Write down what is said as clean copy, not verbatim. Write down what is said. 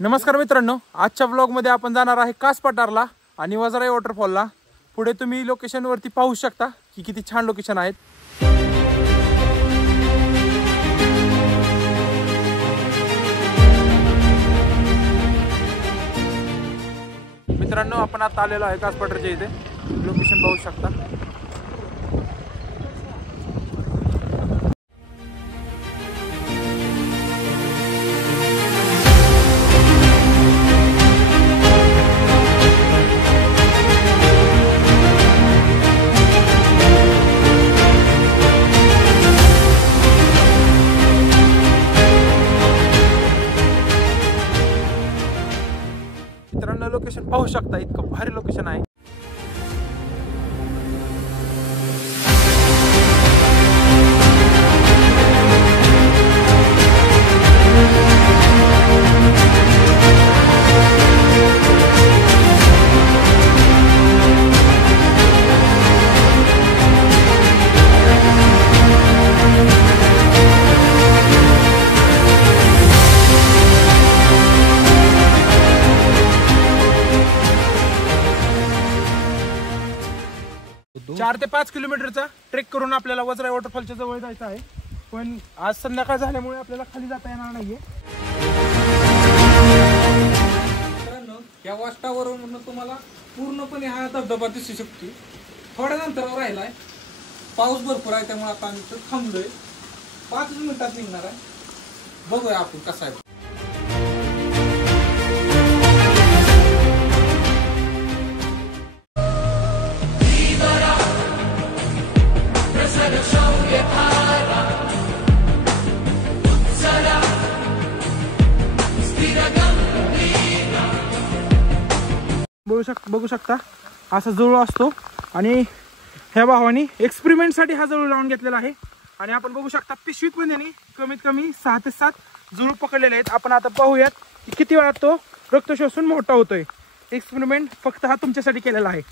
नमस्कार मित्रांनो, आजच्या ब्लॉगमध्ये आपण जाणार आहे कास पठारला आणि वजराई वॉटरफॉलला। पुढे तुम्ही लोकेशन वरती पाहू शकता की किती छान लोकेशन आहेत। मित्रांनो, आपण आता आलेलो आहे कास पठारच्या इथे। लोकेशन पाहू शकता। मित्रांनो, लोकेशन पाहू शकता, इतकं भारी लोकेशन आहे। चार ते 5 किलोमीटरचा ट्रेक करून आपल्याला वजराई वॉटरफॉलच्या जवळ जायचं आहे। पण आज संध्याकाळ झाल्यामुळे आपल्याला खाली जाता येणार नाहीये। मित्रांनो, या वाटावरून तुम्हाला पूर्णपणे हा धबधबा दिसू शकतो। थोड्या अंतरावर राहिलाय, पाऊस भरपूर आहे त्यामुळे आता आम्ही इथं थांबलोय। 5 मिनिटात निघणार आहे, बघूया आपण कसा आहे। बघू शकता असा जुळू असतो आणि ह्या भावानी एक्सपेरिमेंट साठी हा जुळू लावून घेतलेला आहे। आणि आपण बघू शकता पिशवीत पण यांनी कमीत कमी 6 ते 7 जुळू पकडलेले आहेत। आपण आता पाहूयात की किती वेळात तो रक्त शोषून मोठा होतोय। एक्सपेरिमेंट फक्त हा तुमच्यासाठी केलेला आहे।